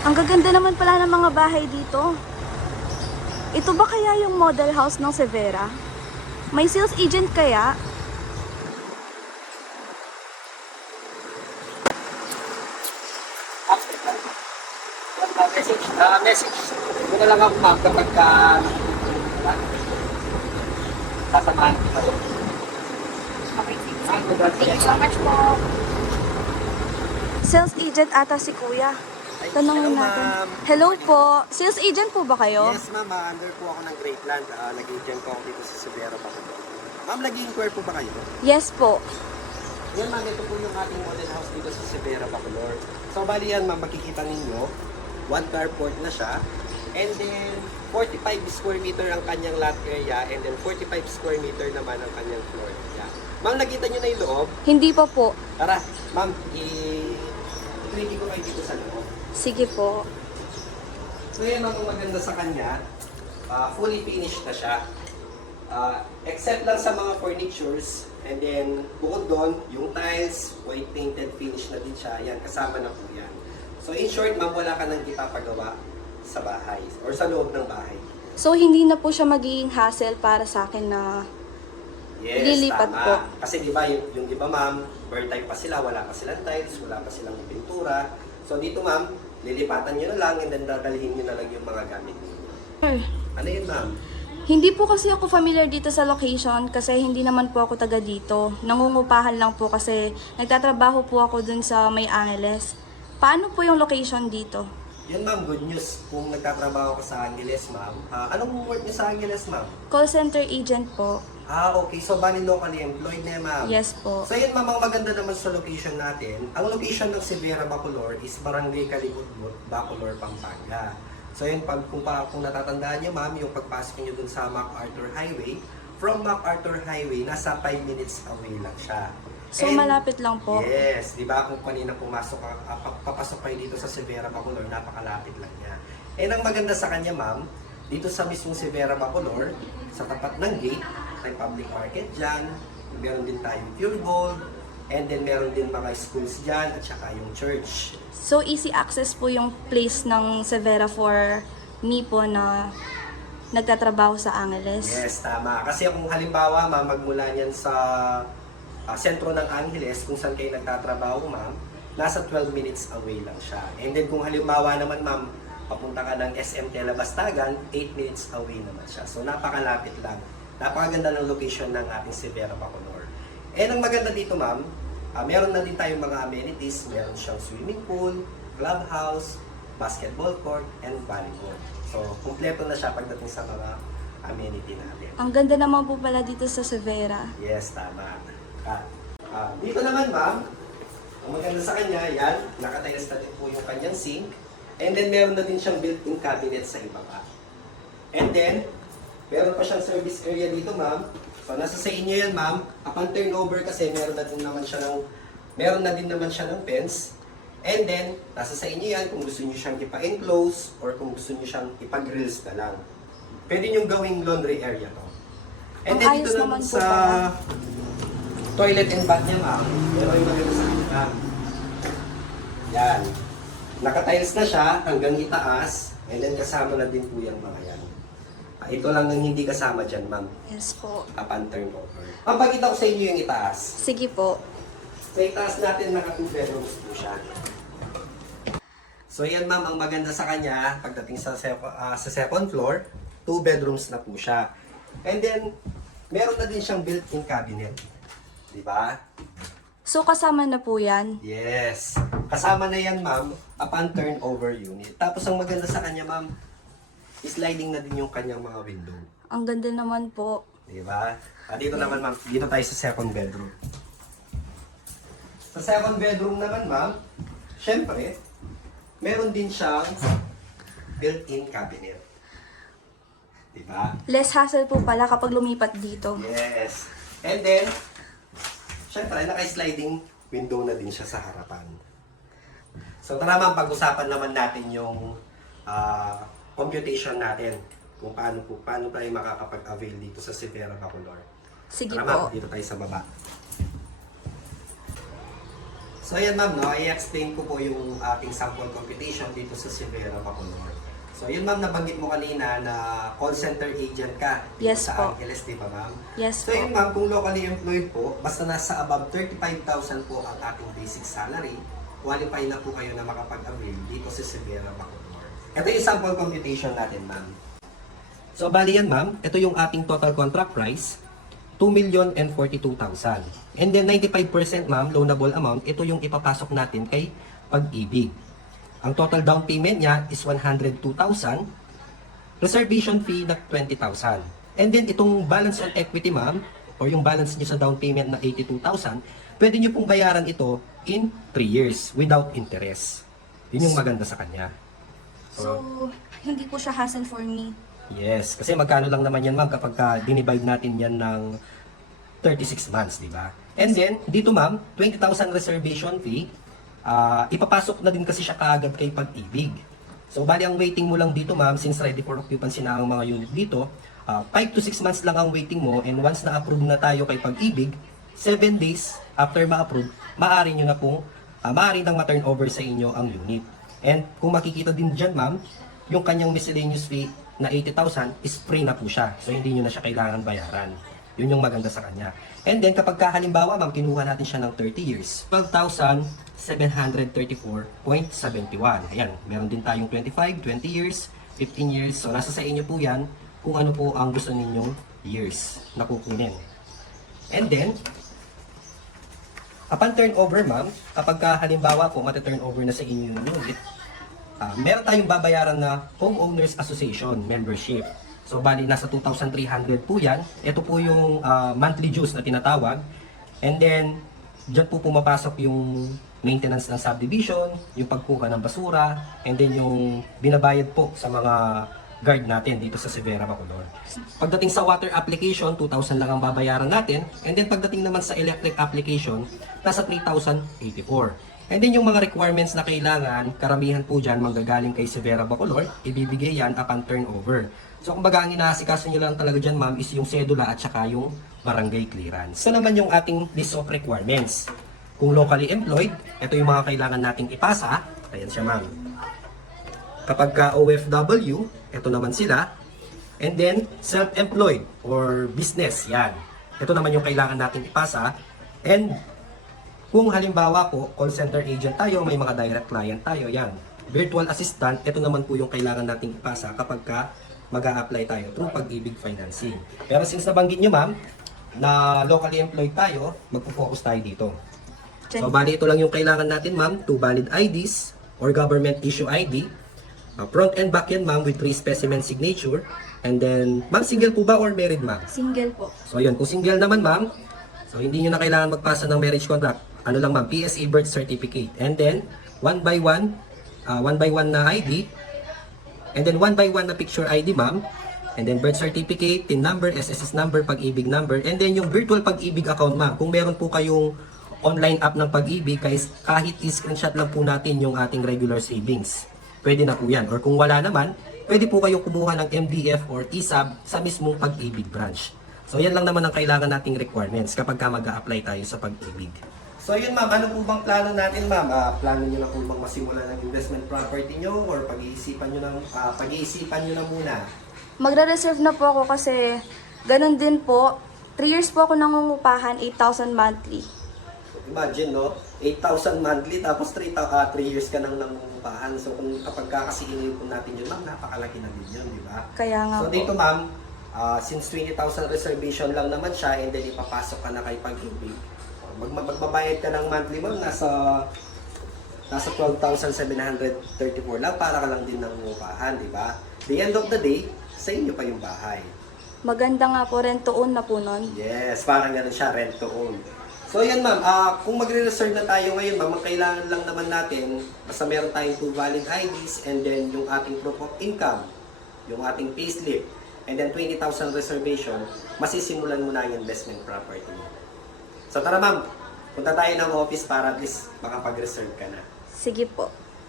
Ang gaganda naman pala ng mga bahay dito. Ito ba kaya yung model house ng Severa? May sales agent kaya? Message. Muna lang ako ma'am kapag sasamahan ko kayo. Okay, thank you so much po. Sales agent ata si Kuya. Tanongin hello, natin. ma'am. Hello po. Sales agent po ba kayo? Yes ma'am, under po ako ng Greatland. Nag-agent po ako dito sa Severa Bacolod. Ma'am, nag-inquire po ba kayo? Yes po. Yan ma'am, ito po yung ating model house dito sa Severa Bacolod. So bali yan ma'am, makikita ninyo, one carport na siya. And then, 45 square meter ang kanyang lot area and then 45 square meter naman ang kanyang floor area. Ma'am, nakita nyo na yung loob? Hindi pa po. Tara, ma'am, i-training ko kayo dito sa loob. Sige po. So yan ang maganda sa kanya, fully finished na siya. Except lang sa mga furnitures, and then bukod doon, yung tiles, white painted finish na din siya, yan, kasama na po yan. So in short, ma'am, wala ka nang ipapagawa sa bahay or sa loob ng bahay. So, hindi na po siya magiging hassle para sa akin na Yes, lilipat tama. po. Kasi di ba, yung di ba ma'am, bird type pa sila, wala pa silang tiles, wala pa silang pintura. So dito ma'am, lilipatan nyo na lang and then dadalhin nyo na lang yung mga gamit ninyo. Ano yun ma'am? Hindi po kasi ako familiar dito sa location kasi hindi naman po ako taga dito. Nangungupahan lang po kasi nagtatrabaho po ako dun sa May Angeles. Paano po yung location dito? Yun ma'am, good news. Kung nagtatrabaho ka sa Angeles ma'am, anong work nyo sa Angeles ma'am? Call center agent po. Okay. So, bali locally employed na ma'am. Yes po. So, yun ma'am, ang maganda naman sa location natin. Ang location ng Severa Bacolod is Barangay Kalibutbut, Bacolod, Pampanga. So, yun, kung natatandaan nyo ma'am, yung pagpasok nyo dun sa MacArthur Highway, from MacArthur Highway, nasa 5 minutes away lang siya. So, And, malapit lang po. Yes, di ba? Kung kanina papasok kayo dito sa Severa Bacolod, napakalapit lang niya. And ang maganda sa kanya ma'am, dito sa mismong Severa Bacolod, sa tapat ng gate, may public market dyan, meron din tayo Pure Gold, and then meron din mga schools dyan, at saka yung church. So, easy access po yung place ng Severa for me po na nagtatrabaho sa Angeles. Yes, tama. Kasi kung halimbawa ma'am, magmula niyan sa sentro ng Angeles, kung saan kayo nagtatrabaho ma'am, nasa 12 minutes away lang siya. And then kung halimbawa naman ma'am, papunta ka ng SM Tela Bastagan, 8 minutes away naman siya. So napakalapit lang. Napakaganda ng location ng ating Severa Bacolod. And ang maganda dito ma'am, meron na din tayong mga amenities. Meron siyang swimming pool, clubhouse, basketball court, and volleyball. So kumpleto na siya pagdating sa mga amenity natin. Ang ganda naman po pala dito sa Severa. Yes, tama. Dito naman ma'am, ang maganda sa kanya, yan, nakatiles na din po yung kanyang sink. And then meron na din siyang built-in cabinet sa ibaba. And then, meron pa siyang service area dito ma'am. So nasa sa inyo yan ma'am. Upon turnover kasi meron na din naman siya ng fence. And then, nasa sa inyo yan kung gusto niyo siyang ipa-enclose or kung gusto niyo siyang ipa-grills na lang. Pwede niyong gawing laundry area to. And Ang then ayos dito naman naman po sa pala. toilet and bath niya ma'am, pero yung maganda sa kanya. Yan. Naka-tiles na siya hanggang itaas, and then kasama na din po yung mga yan. Ito lang ang hindi kasama dyan ma'am, Yes po. upon turnover. Papakita ko sa inyo yung itaas. Sige po. Sa itaas natin, naka 2 bedrooms po siya. So yan ma'am, ang maganda sa kanya, pagdating sa second floor, 2 bedrooms na po siya. And then, meron na din siyang built-in cabinet. Di ba? So, kasama na po yan. Yes. Kasama na yan ma'am, upon turnover unit. Tapos ang maganda sa kanya ma'am, sliding na din yung kanyang mga window. Ang ganda naman po. Di ba? Dito naman ma'am, dito tayo sa second bedroom. Sa second bedroom naman ma'am, syempre, meron din siyang built-in cabinet. Diba? Less hassle po pala kapag lumipat dito. Yes. And then, syempre, naka-sliding window na din siya sa harapan. So tara ma'am, pag-usapan naman natin yung computation natin kung paano tayo makakapag-avail dito sa Severa Bacolod. Sige Tara po. ma'am, dito tayo sa baba. So ayan ma'am, no, i-explain ko po yung ating sample computation dito sa Severa Bacolod. So yun ma'am, nabanggit mo kanina na call center agent ka dito Yes sa po. Angeles, di ba ma'am? Yes So po. yun ma'am, kung locally employed po, basta nasa above 35,000 po ang ating basic salary, qualify na po kayo na makapag-avail dito sa Severa Bacolod. Ito yung sample computation natin ma'am. So bali yan ma'am, ito yung ating total contract price, 2,042,000. And then 95% ma'am, loanable amount, ito yung ipapasok natin kay Pag-ibig. Ang total down payment niya is 102,000, reservation fee na 20,000. And then itong balance on equity ma'am, or yung balance niyo sa down payment na 82,000, pwede niyo pong bayaran ito in 3 years without interest. Yun yung maganda sa kanya. So, hindi po siya hassle for me. Yes, kasi magkano lang naman yan ma'am kapag dinivide natin yan ng 36 months, di ba? And then, dito ma'am, 20,000 reservation fee, ipapasok na din kasi siya kaagad kay Pag-ibig. So, bali ang waiting mo lang dito ma'am, since ready for occupancy na ang mga unit dito, 5 to 6 months lang ang waiting mo, and once na-approve na tayo kay Pag-ibig, 7 days after ma-approve, maaari nyo na pong, maaari nang ma-turn over sa inyo ang unit. And kung makikita din dyan ma'am, yung kanyang miscellaneous fee na 80,000 is free na po siya. So hindi nyo na siya kailangan bayaran. Yun yung maganda sa kanya. And then kapag halimbawa ma'am, kinuha natin siya ng 30 years, 12,734.71. Ayan, meron din tayong 25, 20 years, 15 years. So nasa sa inyo po yan kung ano po ang gusto ninyong years na kukunin. And then, upon turnover ma'am, kapag halimbawa po mati-turnover na sa inyo yung unit, meron tayong babayaran na Homeowners Association membership. So bali nasa 2,300 po yan. Ito po yung monthly dues na tinatawag. And then diyan po pumapasok yung maintenance ng subdivision, yung pagkuha ng basura, and then yung binabayad po sa mga guard natin dito sa Severa Bacolod. Pagdating sa water application, 2,000 lang ang babayaran natin. And then pagdating naman sa electric application, nasa 3,084. And then yung mga requirements na kailangan, karamihan po dyan manggagaling kay Severa Bacolod, ibibigay yan upon turnover. So kumbaga ang inaasikaso nyo lang talaga dyan ma'am is yung sedula at saka yung barangay clearance. So naman yung ating list of requirements. Kung locally employed, ito yung mga kailangan nating ipasa. Ayan siya ma'am. Kapag ka OFW, ito naman sila. And then self-employed or business, yan. Ito naman yung kailangan nating ipasa. And kung halimbawa po, call center agent tayo, may mga direct client tayo, yan. Virtual assistant, ito naman po yung kailangan nating ipasa kapag ka mag-a-apply tayo through Pag-ibig Financing. Pero since nabanggit nyo ma'am, na locally employed tayo, magpo-focus tayo dito. So bali ito lang yung kailangan natin ma'am, 2 valid IDs or government issue ID. Front and back yan ma'am with 3 specimen signature. And then, ma'am single po ba or married ma'am? Single po. So yun, kung single naman ma'am, so hindi nyo na kailangan magpasa ng marriage contract. Ano lang ma'am, PSA birth certificate. And then, one by one na ID. And then, one by one na picture ID ma'am. And then, birth certificate, TIN number, SSS number, Pag-ibig number. And then, yung virtual Pag-ibig account ma'am. Kung meron po kayong online app ng Pag-ibig, kahit i-screenshot lang po natin yung ating regular savings. Pwede na po yan. Or kung wala naman, pwede po kayong kumuha ng MDF or ESAB sa mismong Pag-ibig branch. So, yan lang naman ang kailangan nating requirements kapag ka mag-a-apply tayo sa Pag-ibig. So yun ma'am, ano po bang plano natin ma'am? Plano nyo na po bang masimulan ng investment property nyo or pag-iisipan nyo na muna? Magre-reserve na po ako kasi ganun din po. 3 years po ako nangungupahan, 8,000 monthly. Imagine no, 8,000 monthly tapos 3 years ka nang nangungupahan. So kung kapag kasi inipon natin yun ma'am, napakalaki na din yun, di ba? Kaya nga So po. dito ma'am, since 20,000 reservation lang naman siya and then ipapasok ka na kay Pag-ibig. Magbabayad ka ng monthly ma'am, nasa 12,734 lang para ka lang din nangungupahan, di ba? The end of the day, sa inyo pa yung bahay. Maganda nga po, rent to own na po nun. Yes, parang ganun siya, rent to own. So yan ma'am, kung magre-reserve na tayo ngayon ma'am, ang kailangan lang naman natin, basta meron tayong 2 valid IDs and then yung ating proof of income, yung ating payslip, and then 20,000 reservation, masisimulan mo na yung investment property mo. So tara ma'am, punta tayo ng office para at least makapag-reserve ka na. Sige po.